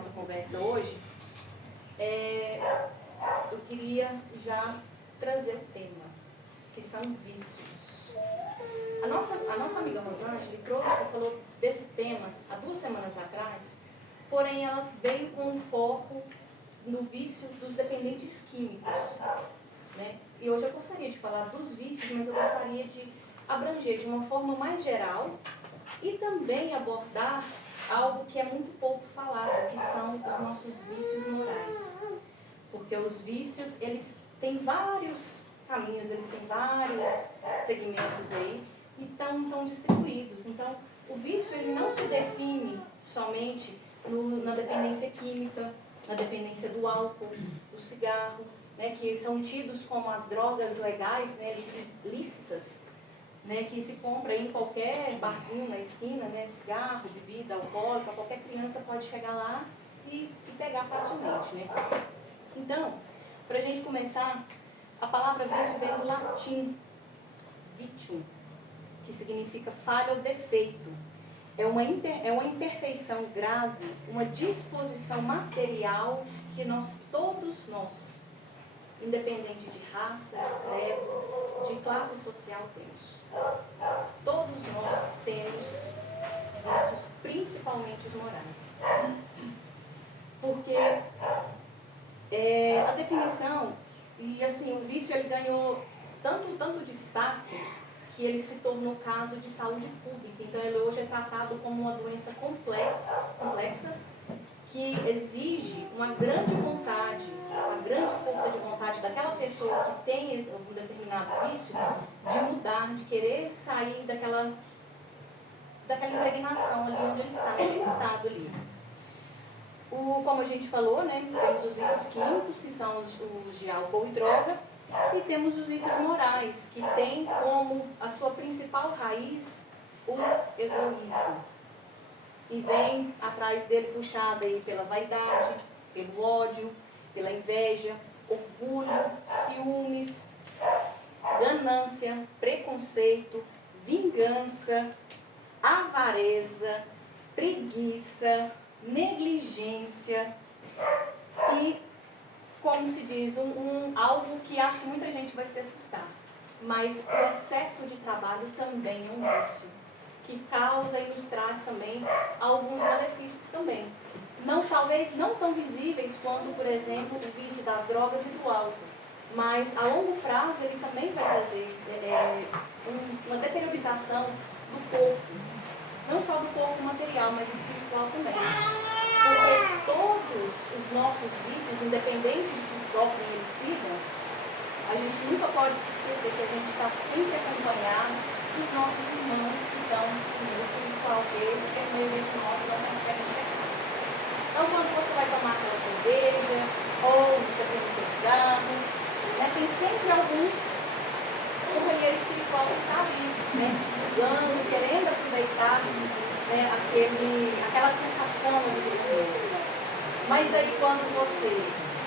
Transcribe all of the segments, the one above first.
nossa conversa hoje, eu queria já trazer o tema, que são vícios. A nossa amiga Rosângela falou desse tema há 2 semanas atrás, porém ela veio com um foco no vício dos dependentes químicos, né? E hoje eu gostaria de falar dos vícios, mas eu gostaria de abranger de uma forma mais geral e também abordar algo que é muito pouco falado, que são os nossos vícios morais. Porque os vícios, eles têm vários caminhos, eles têm vários segmentos aí e estão distribuídos. Então, o vício, ele não se define somente na dependência química, na dependência do álcool, do cigarro, né, que são tidos como as drogas legais, né, lícitas, né, que se compra em qualquer barzinho na esquina, né, cigarro, bebida alcoólica, qualquer criança pode chegar lá e pegar facilmente, né. Então, para a gente começar, a palavra vício vem do latim, vitium, que significa falha ou defeito. É uma imperfeição grave, uma disposição material que todos nós, independente de raça, de credo, de classe social, temos. Todos nós temos vícios, principalmente os morais. Porque a definição, e assim, o vício ele ganhou tanto destaque que ele se tornou caso de saúde pública. Então ele hoje é tratado como uma doença complexa que exige uma grande vontade, uma grande força de vontade daquela pessoa que tem um determinado vício de mudar, de querer sair daquela impregnação ali onde ele está, naquele estado ali. Como a gente falou, né, temos os vícios químicos, que são os de álcool e droga, e temos os vícios morais, que tem como a sua principal raiz o egoísmo. E vem atrás dele puxado aí pela vaidade, pelo ódio, pela inveja, orgulho, ciúmes, ganância, preconceito, vingança, avareza, preguiça, negligência e, como se diz, algo que acho que muita gente vai se assustar. Mas o excesso de trabalho também é um vício, que causa e nos traz também alguns malefícios também. Talvez não tão visíveis quanto, por exemplo, o vício das drogas e do álcool. Mas a longo prazo ele também vai trazer uma deteriorização do corpo. Não só do corpo material, mas espiritual também. Porque todos os nossos vícios, independente de que toquem eles sigam, a gente nunca pode se esquecer que a gente está sempre acompanhado dos nossos irmãos que estão no mundo espiritual, que esse que é o meio de nós não consegue enxergar. Então, quando você vai tomar aquela cerveja, ou você tem o seu cigarro, né, tem sempre algum companheiro espiritual que está ali, né, te sugando, querendo aproveitar, né, aquela sensação do momento. Mas aí quando você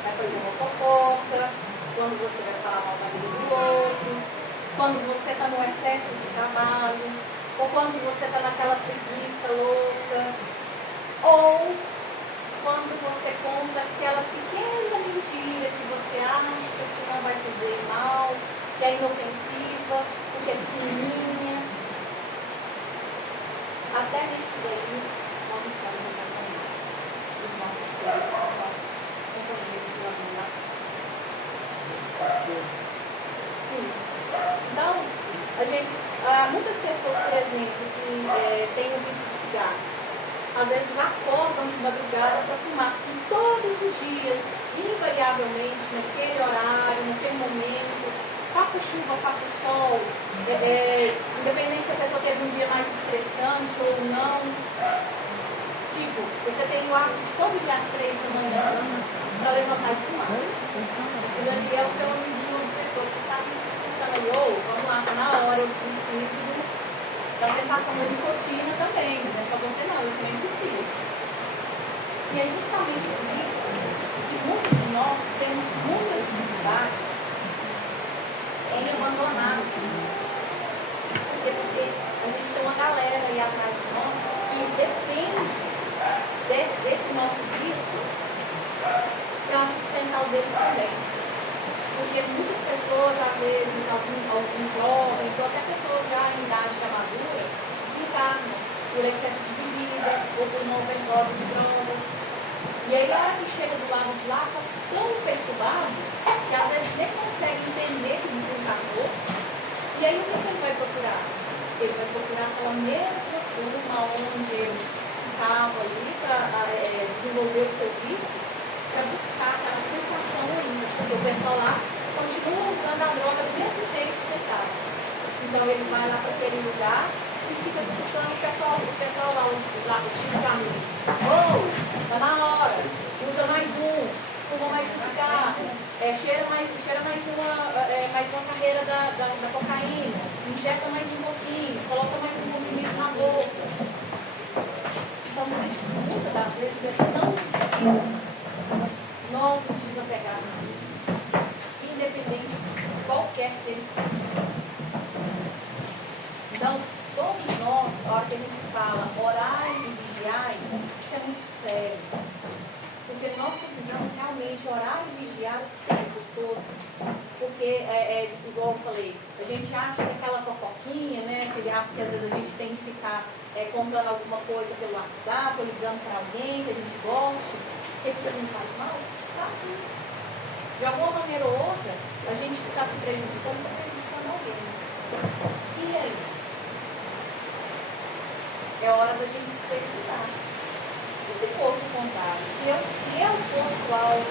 vai fazer uma fofoca, quando você vai falar mal da vida do outro, quando você está no excesso de trabalho, ou quando você está naquela preguiça louca, ou quando você conta aquela pequena mentira que você acha que não vai fazer mal, que é inofensiva, porque é pequenininha. Até nisso daí nós estamos acompanhados dos nossos seres, dos nossos companheiros de organização. Sim. Então, muitas pessoas, por exemplo, que têm o vício do cigarro, às vezes acordam de madrugada para fumar. E todos os dias, invariavelmente, naquele horário, naquele momento, faça chuva, faça sol, independente se a pessoa teve um dia mais estressante ou não. Tipo, você tem o hábito de todo dia às 3 da manhã para levantar e fumar. O Daniel, seu amiguinho obsessor, que está me escutando aí, vamos lá, está na hora, eu preciso da sensação da nicotina também, não é só você não, eu também preciso. E é justamente por isso que muitos de nós temos muitas dificuldades em abandonar isso. Porque a gente tem uma galera aí atrás de nós que depende desse nosso vício para sustentar o deles também. Porque muitas pessoas, às vezes, alguns jovens, ou até pessoas já em idade de amadura, desencarnam por excesso de bebida ou por uma overdose de drogas. E aí, a hora que chega do lado de lá, está tão perturbado que às vezes nem consegue entender que desencarnou. E aí, o que ele vai procurar? Ele vai procurar aquela mesma turma onde ele estava ali para desenvolver o seu vício, para buscar aquela sensação ainda, porque o pessoal lá continua usando a droga do mesmo jeito que estava. Então ele vai lá para aquele lugar e fica buscando o pessoal lá, os amigos. Tá na hora, usa mais um, fuma mais um cigarro, cheira mais uma carreira da cocaína, injeta mais um pouquinho, coloca mais um comprimido na boca. Então muitas das vezes é tão difícil nós nos desapegarmos disso, independente de qualquer que ele seja. Então, todos nós, a hora que a gente fala orai e vigiai, isso é muito sério. Porque nós precisamos realmente orar e vigiar o tempo todo. Porque, igual eu falei, a gente acha que aquela fofoquinha, né, aquele ato que às vezes a gente tem que ficar comprando alguma coisa pelo WhatsApp, ou ligando para alguém que a gente goste, que aquilo não faz mal, tá sim. De alguma maneira ou outra, a gente está se prejudicando, está prejudicando alguém. E aí? É hora da gente se perguntar. E se fosse o contrário? Se eu fosse o alvo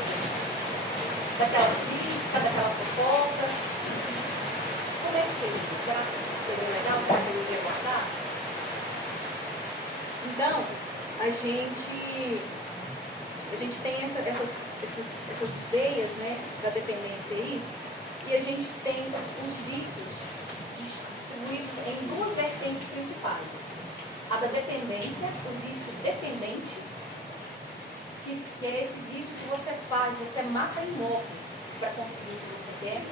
daquela crítica, daquela fofoca, como é que seria? Será que seria legal? Será que eu iria gostar? Então, a gente tem essas veias, né, da dependência aí, e a gente tem os vícios distribuídos em duas vertentes principais. A da dependência, o vício dependente, que é esse vício que você faz, você mata e morre para conseguir o que você quer,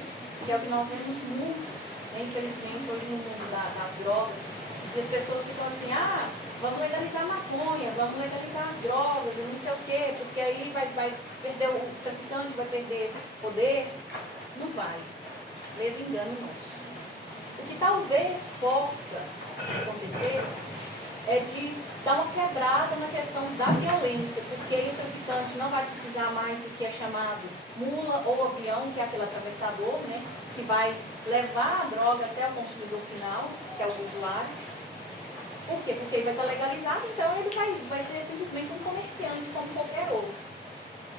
que é o que nós vemos muito, né, infelizmente, hoje no mundo das drogas. E as pessoas ficam assim, vamos legalizar a maconha, vamos legalizar as drogas, e não sei o quê, porque aí vai perder, o traficante vai perder poder. Não vai. Leva engano nosso. O que talvez possa acontecer é de dar uma quebrada na questão da violência, porque aí o traficante não vai precisar mais do que é chamado mula ou avião, que é aquele atravessador, né, que vai levar a droga até o consumidor final, que é o usuário. Por quê? Porque ele vai estar legalizado, então ele vai ser simplesmente um comerciante como qualquer outro.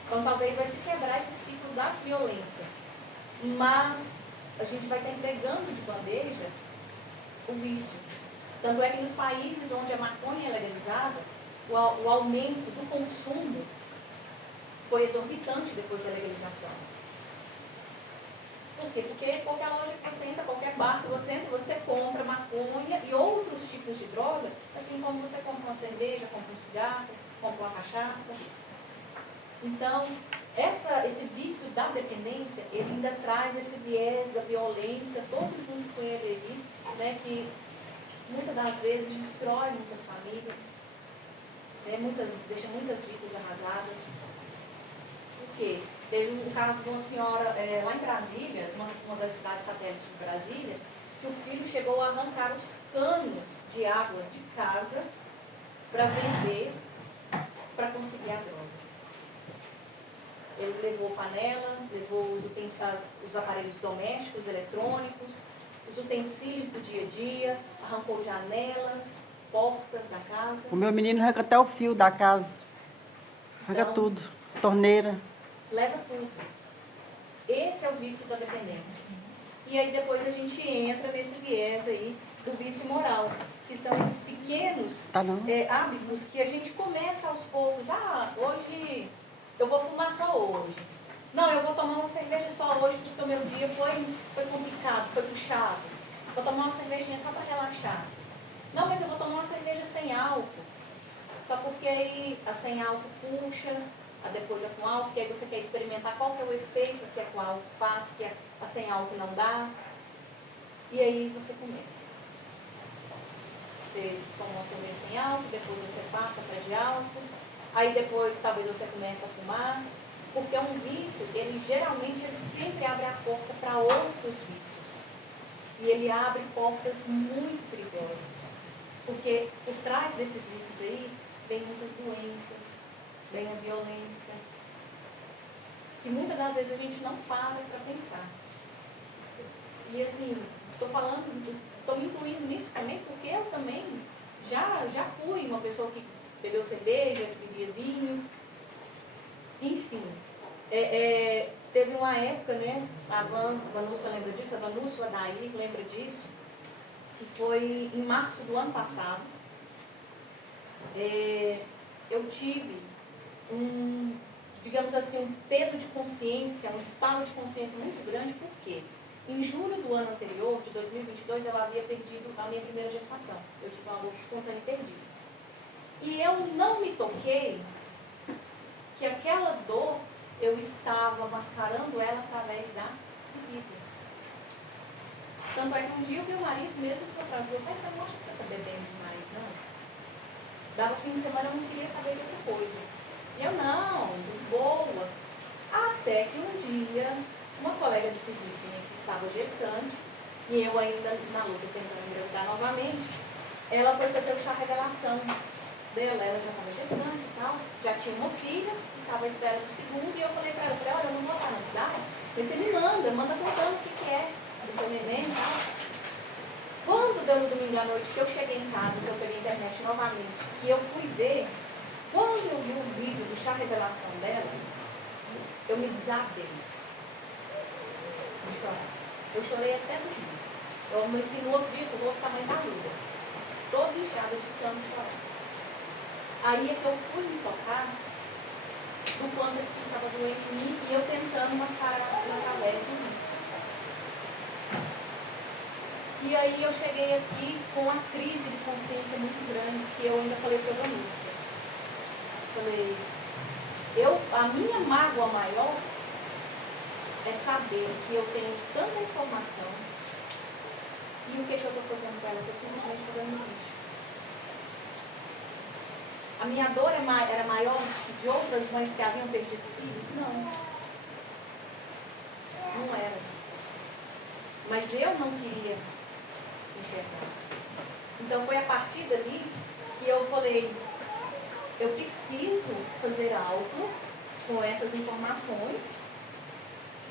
Então talvez vai se quebrar esse ciclo da violência. Mas a gente vai estar entregando de bandeja o vício. Tanto é que nos países onde a maconha é legalizada, o aumento do consumo foi exorbitante depois da legalização. Por quê? Porque qualquer loja que você entra, qualquer bar que você entra, você compra maconha e outros tipos de droga, assim como você compra uma cerveja, compra um cigarro, compra uma cachaça. Então, esse vício da dependência, ele ainda traz esse viés da violência, todo junto com ele ali, né, que muitas das vezes destrói muitas famílias, né, deixa muitas vidas arrasadas. Por quê? Teve um caso de uma senhora lá em Brasília, uma das cidades satélites de Brasília, que o filho chegou a arrancar os canos de água de casa para vender, para conseguir a droga. Ele levou panela, levou os aparelhos domésticos, eletrônicos, os utensílios do dia a dia, arrancou janelas, portas da casa. O meu menino arranca até o fio da casa. Arranca Então, tudo. Torneira. Leva tudo. Esse é o vício da dependência. E aí depois a gente entra nesse viés aí do vício moral, que são esses pequenos hábitos que a gente começa aos poucos. Hoje eu vou fumar só hoje. Não, eu vou tomar uma cerveja só hoje porque o meu dia foi complicado, foi puxado. Vou tomar uma cervejinha só para relaxar. Não, mas eu vou tomar uma cerveja sem álcool. Só porque aí a sem álcool puxa, a depois é com álcool, que aí você quer experimentar qual que é o efeito que a com álcool faz, que a sem álcool não dá. E aí você começa. Você toma uma cerveja sem álcool, depois você passa para de álcool, aí depois talvez você comece a fumar, porque um vício, ele sempre abre a porta para outros vícios. E ele abre portas muito perigosas. Porque por trás desses vícios aí, vem muitas doenças, vem a violência, que muitas das vezes a gente não para pensar. E assim, estou me incluindo nisso também, porque eu também já fui uma pessoa que bebeu cerveja, que bebia vinho, enfim. Teve uma época, né, a Vanúcia lembra disso, a Vanúcia, o Adair lembra disso, que foi em março do ano passado. Eu tive digamos assim, um peso de consciência, um estado de consciência muito grande, porque em julho do ano anterior, de 2022, eu havia perdido a minha primeira gestação. Eu tive um aborto espontâneo perdido. E eu não me toquei que aquela dor, eu estava mascarando ela através da bebida. Tanto é que um dia o meu marido mesmo falou para mim, mas você não acha que você está bebendo demais, não? Dava fim de semana, eu não queria saber de outra coisa. E eu, não, boa. Até que um dia, uma colega de serviço minha que estava gestante, e eu ainda na luta tentando engravidar novamente, ela foi fazer o chá revelação dela, ela já estava gestante e tal, já tinha uma filha, estava esperando o segundo, e eu falei para ela, olha, eu não vou estar na cidade, mas você me manda contando o que é do seu neném e tal. Quando deu no domingo à noite que eu cheguei em casa, que eu peguei a internet novamente, que eu fui ver, quando eu vi o vídeo do chá revelação dela, eu me desabei de chorar. Eu chorei até no dia. Eu amanheci no outro dia com o rosto tamanho da lua, todo inchado de tanto chorar. Aí é que eu fui me tocar do quanto aquilo estava doendo em mim e eu tentando mascarar através disso. E aí eu cheguei aqui com uma crise de consciência muito grande, que eu ainda falei para a Vanúcia. Falei, a minha mágoa maior é saber que eu tenho tanta informação e o que eu estou fazendo para ela, eu simplesmente estou dando lixo. A minha dor era maior que de outras mães que haviam perdido filhos? Não. Não era. Mas eu não queria enxergar. Então foi a partir dali que eu falei, eu preciso fazer algo com essas informações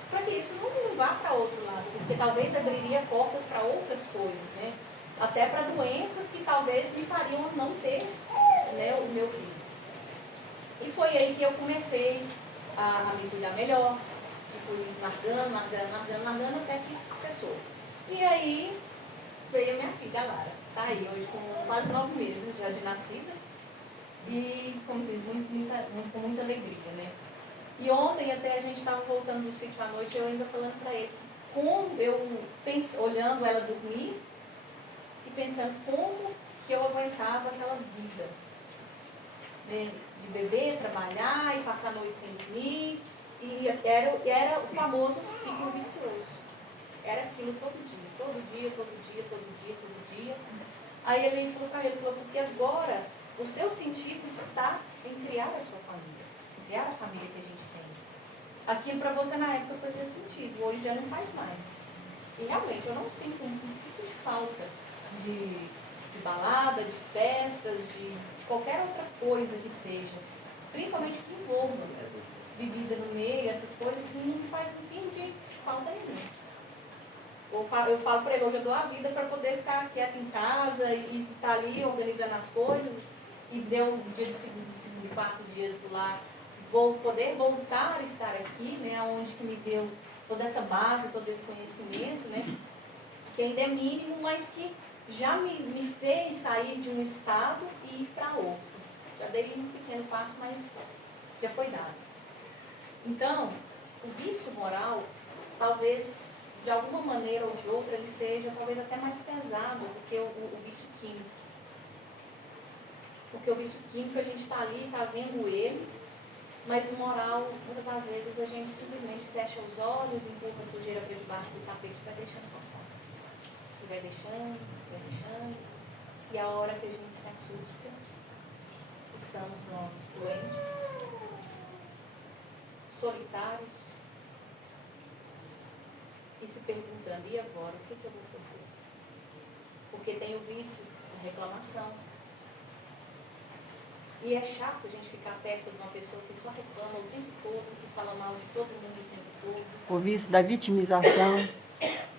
para que isso não vá para outro lado, porque talvez abriria portas para outras coisas, né? Até para doenças que talvez me fariam não ter, né, o meu filho. E foi aí que eu comecei a me cuidar melhor, e fui largando até que cessou. E aí veio a minha filha, a Lara. Está aí hoje com quase 9 meses já de nascida. E, como vocês com muita alegria, né? E ontem até a gente estava voltando do sítio à noite, eu ainda falando para ele, como eu olhando ela dormir e pensando como que eu aguentava aquela vida, né? De beber, trabalhar e passar a noite sem dormir. E era o famoso ciclo vicioso. Era aquilo todo dia. Aí ele falou para ele, porque agora o seu sentido está em criar a sua família, criar a família que a gente tem. Aquilo para você na época fazia sentido, hoje já não faz mais. E realmente eu não sinto um tipo de falta de balada, de festas, de qualquer outra coisa que seja, principalmente que envolva bebida no meio, essas coisas, não faz um pingo de falta nenhuma. Eu falo para ele, hoje eu dou a vida para poder ficar quieto em casa e estar ali organizando as coisas. E deu um dia de segundo, quarto dia do lar, vou poder voltar a estar aqui, né, onde que me deu toda essa base, todo esse conhecimento, né, que ainda é mínimo, mas que já me fez sair de um estado e ir para outro. Já dei um pequeno passo, mas já foi dado. Então, o vício moral, talvez, de alguma maneira ou de outra, ele seja talvez até mais pesado do que o vício químico. Porque o vício químico, a gente está ali, está vendo ele, mas o moral, muitas das vezes, a gente simplesmente fecha os olhos, empurra a sujeira para debaixo do tapete e vai deixando passar. E vai deixando, e a hora que a gente se assusta, estamos nós doentes, solitários e se perguntando, e agora, o que eu vou fazer? Porque tem o vício da reclamação. E é chato a gente ficar perto de uma pessoa que só reclama o tempo todo, que fala mal de todo mundo o tempo todo. O vício da vitimização.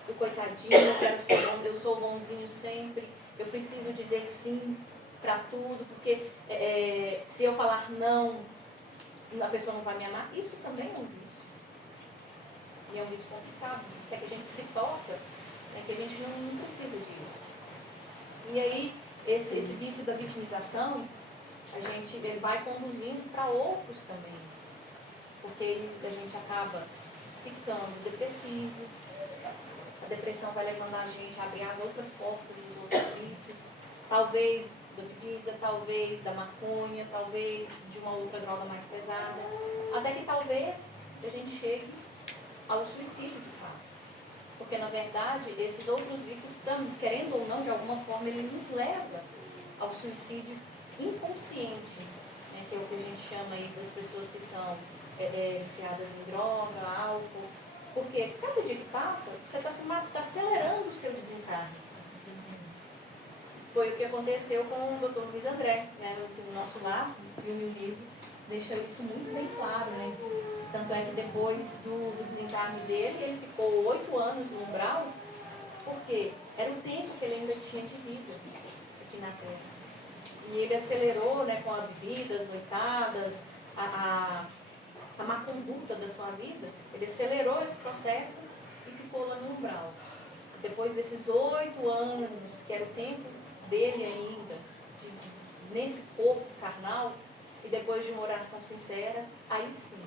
O coitadinho, eu quero ser bom, eu sou bonzinho sempre, eu preciso dizer sim para tudo, porque se eu falar não, a pessoa não vai me amar. Isso também é um vício. E é um vício complicado, até que a gente se toca, que a gente não precisa disso. E aí, esse vício da vitimização, ele vai conduzindo para outros também. Porque a gente acaba ficando depressivo, a depressão vai levando a gente a abrir as outras portas dos outros vícios, talvez da bebida, talvez da maconha, talvez de uma outra droga mais pesada, até que talvez a gente chegue ao suicídio de fato. Porque, na verdade, esses outros vícios, querendo ou não, de alguma forma, ele nos leva ao suicídio inconsciente, né, que é o que a gente chama aí das pessoas que são viciadas em droga, álcool. Porque cada dia que passa, você está acelerando o seu desencarne. Foi o que aconteceu com o Dr. Luiz André, né, no nosso lar, no filme e o livro, deixa isso muito bem claro, né? Tanto é que depois do desencarne dele, ele ficou 8 anos no umbral, porque era o tempo que ele ainda tinha de vida aqui na Terra. E ele acelerou, né, com a bebida, as noitadas, a má conduta da sua vida, ele acelerou esse processo e ficou lá no umbral. Depois desses 8 anos, que era o tempo dele ainda, nesse corpo carnal, e depois de uma oração sincera, aí sim,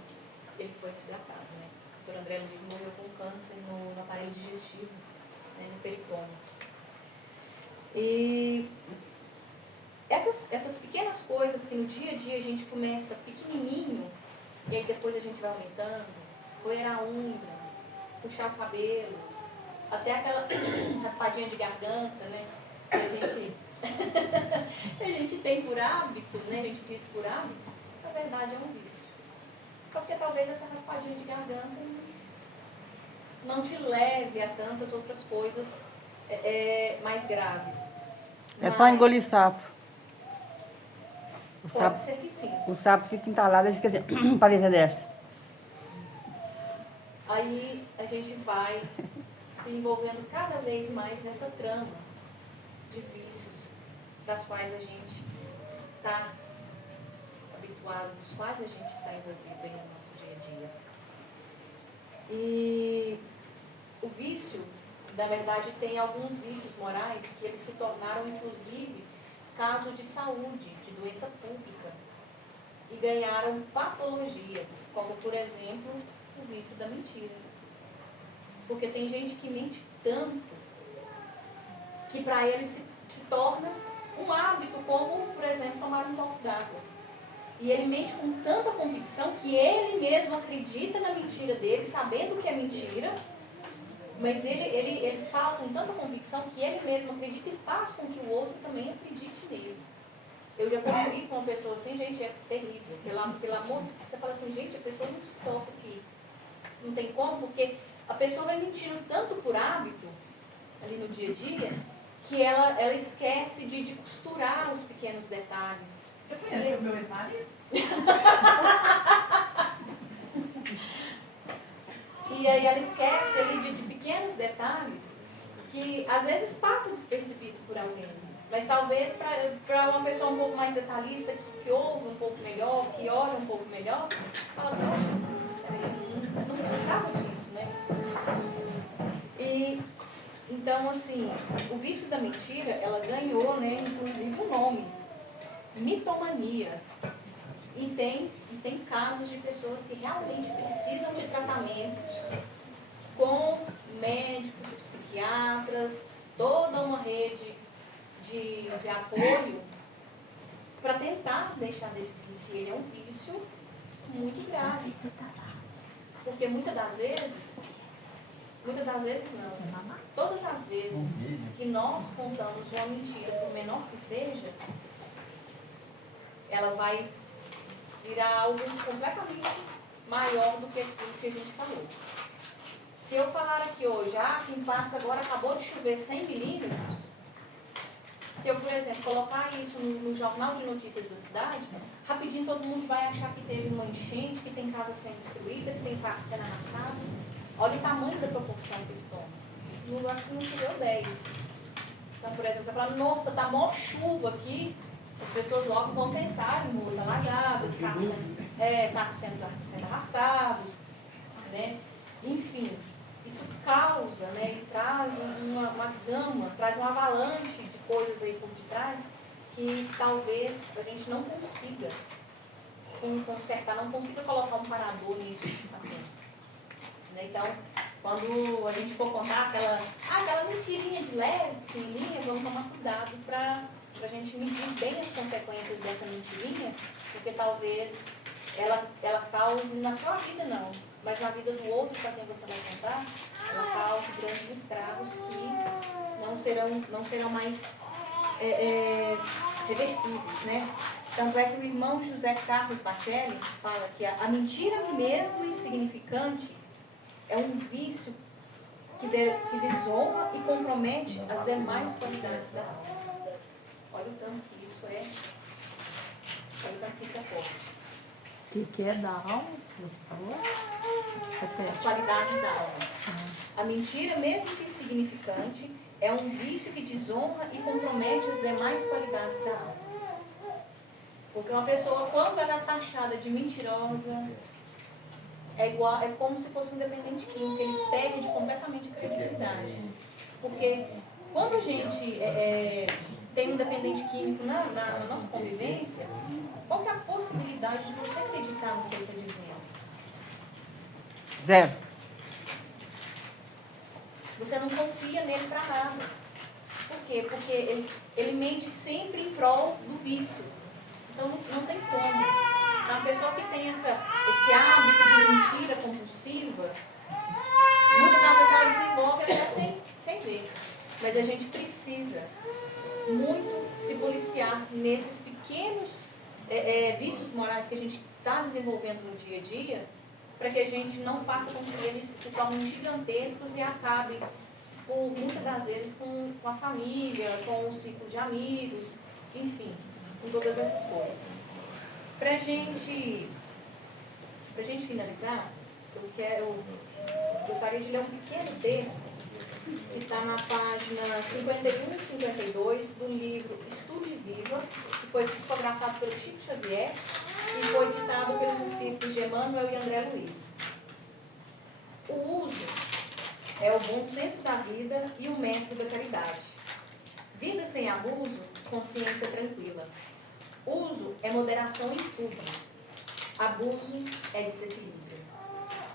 ele foi resgatado, né? O Dr. André Luiz morreu com câncer no aparelho digestivo, né, no peritônio. E essas pequenas coisas que no dia a dia a gente começa pequenininho, e aí depois a gente vai aumentando, roer a unha, puxar o cabelo, até aquela raspadinha de garganta, né? Que a gente tem por hábito, né? A gente diz por hábito, na verdade é um vício. Porque talvez essa raspadinha de garganta não te leve a tantas outras coisas mais graves. É só engolir sapo. Pode ser que sim. O sapo fica entalado e fica assim, para ver se desce. Aí a gente vai se envolvendo cada vez mais nessa trama de vícios, das quais a gente está habituado, dos quais a gente está envolvido aí no nosso dia a dia. E o vício, na verdade, tem alguns vícios morais que eles se tornaram, inclusive, caso de saúde, de doença pública, e ganharam patologias, como, por exemplo, o vício da mentira. Porque tem gente que mente tanto que para ele se torna um hábito, como, por exemplo, tomar um copo d'água. E ele mente com tanta convicção que ele mesmo acredita na mentira dele, sabendo que é mentira, mas ele fala com tanta convicção que ele mesmo acredita e faz com que o outro também acredite nele. Eu já convivi com uma pessoa assim, gente, é terrível. Pelo amor de Deus, você fala assim, gente, a pessoa não se toca aqui. Não tem como, porque a pessoa vai mentindo tanto por hábito, ali no dia a dia, que ela esquece de costurar os pequenos detalhes. Você conhece o meu ex-marido? E aí ela esquece ali de pequenos detalhes que às vezes passa despercebido por alguém. Mas talvez para uma pessoa um pouco mais detalhista, que ouve um pouco melhor, que olha um pouco melhor, fala, poxa, peraí, não precisava disso, né? E então, assim, o vício da mentira, ela ganhou, né, inclusive um nome, mitomania. E tem casos de pessoas que realmente precisam de tratamentos com médicos, psiquiatras, toda uma rede de apoio para tentar deixar desse vício. Ele é um vício muito grave. Porque muitas das vezes não, todas as vezes que nós contamos uma mentira, por menor que seja, ela vai virar algo completamente maior do que aquilo que a gente falou. Se eu falar aqui hoje, aqui em Patos agora acabou de chover 100 milímetros, se eu, por exemplo, colocar isso no jornal de notícias da cidade, rapidinho todo mundo vai achar que teve uma enchente, que tem casa sendo destruída, que tem carro sendo arrastado. Olha o tamanho da proporção que isso toma. Eu acho que não choveu 10. Então, por exemplo, você fala, nossa, tá mó chuva aqui, as pessoas logo vão pensar em ruas alagadas, carros sendo arrastados, né? Enfim, isso causa, né, e traz uma gama, traz uma avalanche de coisas aí por detrás que talvez a gente não consiga consertar, não consiga colocar um parador nisso também. Né? Então, quando a gente for contar aquela mentirinha de leve, pequenininha, vamos tomar cuidado para a gente medir bem as consequências dessa mentirinha, porque talvez ela cause, na sua vida não, mas na vida do outro para quem você vai contar, ela cause grandes estragos que não serão mais reversíveis, né? Tanto é que o irmão José Carlos Batelli fala que a mentira mesmo insignificante é um vício que desonra e compromete as demais qualidades da alma. Olha o tanto que isso é forte. O que é da alma, que você falou? As qualidades da alma. A mentira, mesmo que insignificante, é um vício que desonra e compromete as demais qualidades da alma. Porque uma pessoa, quando ela é taxada de mentirosa, é como se fosse um dependente químico, ele perde completamente a credibilidade. Porque quando a gente tem um dependente químico na nossa convivência, qual que é a possibilidade de você acreditar no que ele está dizendo? Zero. Você não confia nele para nada. Por quê? Porque ele mente sempre em prol do vício. Então não tem como. Uma pessoa que tem esse hábito de mentira compulsiva, muitas das vezes ela desenvolve até sem ver. Mas a gente precisa muito se policiar nesses pequenos vícios morais que a gente está desenvolvendo no dia a dia, para que a gente não faça com que eles se tornem gigantescos e acabem, muitas das vezes, com a família, com o ciclo de amigos, enfim, com todas essas coisas. Para a gente finalizar, eu gostaria de ler um pequeno texto que está na página 51 e 52 do livro Estude Viva, que foi psicografado pelo Chico Xavier e foi ditado pelos espíritos de Emmanuel e André Luiz. O uso é o bom senso da vida e o método da caridade. Vida sem abuso, consciência tranquila. Uso é moderação em tudo. Abuso é desequilíbrio.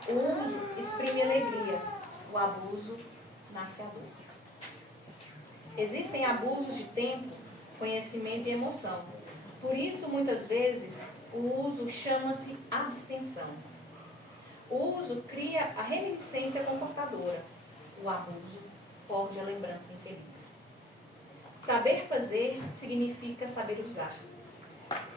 O uso exprime alegria. O abuso nasce a dor. Existem abusos de tempo, conhecimento e emoção. Por isso, muitas vezes, o uso chama-se abstenção. O uso cria a reminiscência confortadora. O abuso forja a lembrança infeliz. Saber fazer significa saber usar.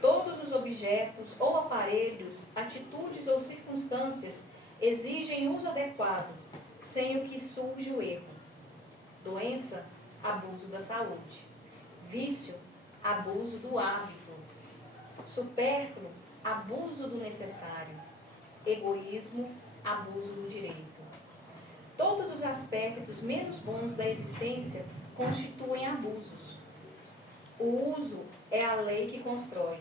Todos os objetos ou aparelhos, atitudes ou circunstâncias exigem uso adequado, sem o que surge o erro. Doença, abuso da saúde. Vício, abuso do hábito. Supérfluo, abuso do necessário. Egoísmo, abuso do direito. Todos os aspectos menos bons da existência constituem abusos. O uso é a lei que constrói.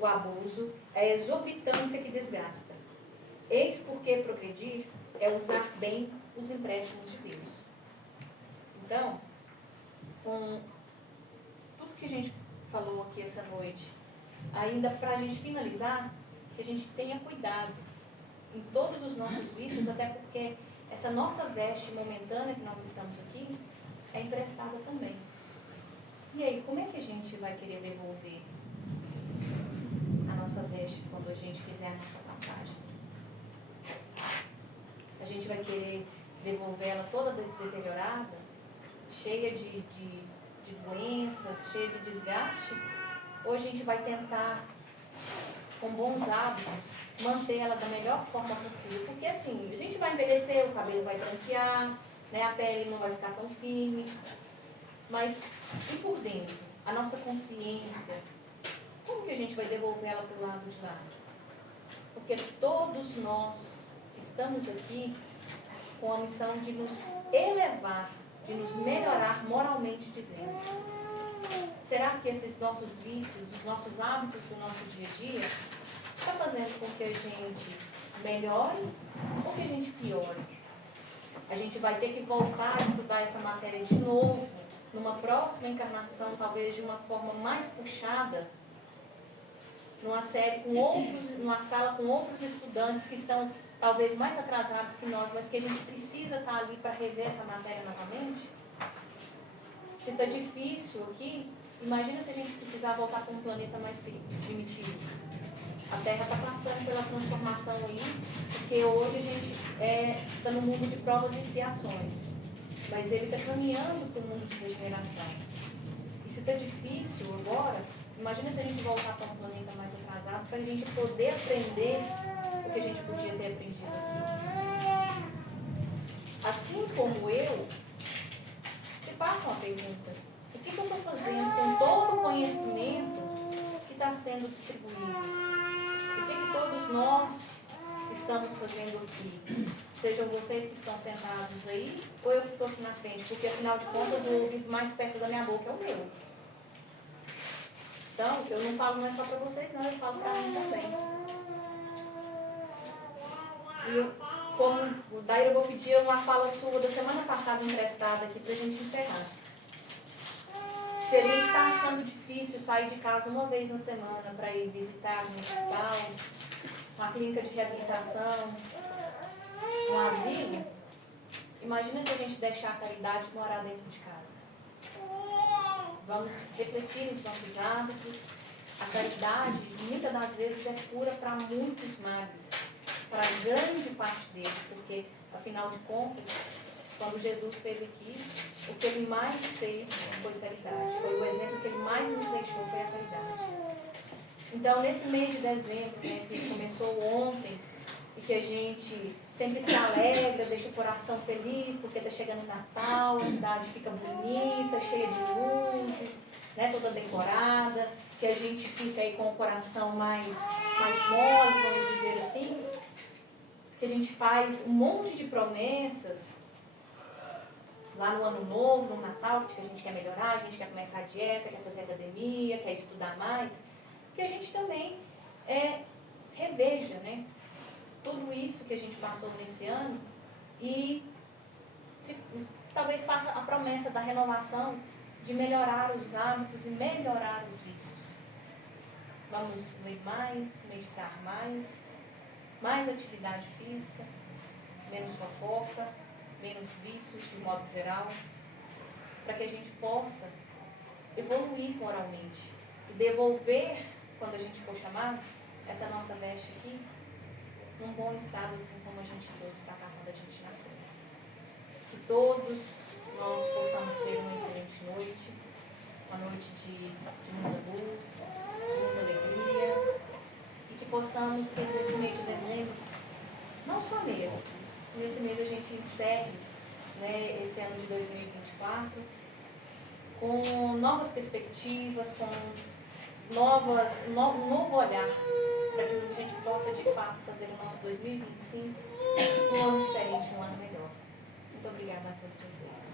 O abuso é a exorbitância que desgasta. Eis porque progredir é usar bem os empréstimos de Deus. Então, com tudo que a gente falou aqui essa noite, ainda para a gente finalizar, que a gente tenha cuidado em todos os nossos vícios, até porque essa nossa veste momentânea que nós estamos aqui é emprestada também. E aí, como é que a gente vai querer devolver a nossa veste quando a gente fizer a nossa passagem? A gente vai querer devolver ela toda deteriorada, cheia de doenças, cheia de desgaste? Ou a gente vai tentar com bons hábitos, manter ela da melhor forma possível. Porque assim, a gente vai envelhecer, o cabelo vai branquear, né, a pele não vai ficar tão firme. Mas, e por dentro? A nossa consciência, como que a gente vai devolver ela para o lado de lá? Porque todos nós estamos aqui com a missão de nos elevar, de nos melhorar moralmente dizendo. Será que esses nossos vícios, os nossos hábitos do nosso dia a dia, está fazendo com que a gente melhore ou que a gente piore? A gente vai ter que voltar a estudar essa matéria de novo, numa próxima encarnação, talvez de uma forma mais puxada, numa sala com outros estudantes que estão talvez mais atrasados que nós, mas que a gente precisa estar ali para rever essa matéria novamente? Se está difícil aqui, imagina se a gente precisar voltar para um planeta mais primitivo. A Terra está passando pela transformação aí, porque hoje a gente está no mundo de provas e expiações, mas ele está caminhando para o mundo de regeneração. E se está difícil agora, imagina se a gente voltar para um planeta mais atrasado, para a gente poder aprender o que a gente podia ter aprendido aqui. Assim como eu, se passa uma pergunta: o que eu estou fazendo com todo o conhecimento que está sendo distribuído? O que todos nós estamos fazendo aqui? Sejam vocês que estão sentados aí, ou eu que estou aqui na frente, porque afinal de contas o ouvido mais perto da minha boca é o meu. Então, eu não falo não é só para vocês, não, eu falo para mim também. E eu, como daí eu vou pedir uma fala sua da semana passada emprestada aqui para a gente encerrar. Se a gente está achando difícil sair de casa uma vez na semana para ir visitar um hospital, uma clínica de reabilitação, um asilo, imagina se a gente deixar a caridade morar dentro de casa. Vamos refletir nos nossos hábitos. A caridade, muitas das vezes, é cura para muitos males, para grande parte deles, porque, afinal de contas, quando Jesus esteve aqui, o que ele mais fez foi caridade. Foi o exemplo que ele mais nos deixou, foi a caridade. Então, nesse mês de dezembro, né, que começou ontem, e que a gente sempre se alegra, deixa o coração feliz, porque está chegando o Natal, a cidade fica bonita, cheia de luzes, né, toda decorada, que a gente fica aí com o coração mais mole, vamos dizer assim, que a gente faz um monte de promessas lá no Ano Novo, no Natal, que a gente quer melhorar, a gente quer começar a dieta, quer fazer academia, quer estudar mais, que a gente também reveja, né, tudo isso que a gente passou nesse ano e talvez faça a promessa da renovação de melhorar os hábitos e melhorar os vícios. Vamos ler mais, meditar mais atividade física, menos fofoca, menos vícios de modo geral, para que a gente possa evoluir moralmente e devolver, quando a gente for chamado, essa nossa veste aqui, num bom estado, assim como a gente trouxe para cá quando a gente nasceu. Que todos nós possamos ter uma excelente noite, uma noite de muita luz, de muita alegria, e que possamos ter nesse mês de dezembro, não só nesse mês a gente encerre, né, esse ano de 2024 com novas perspectivas, com um novo olhar, para que a gente possa de fato fazer o nosso 2025 um ano diferente, um ano melhor. Muito obrigada a todos vocês.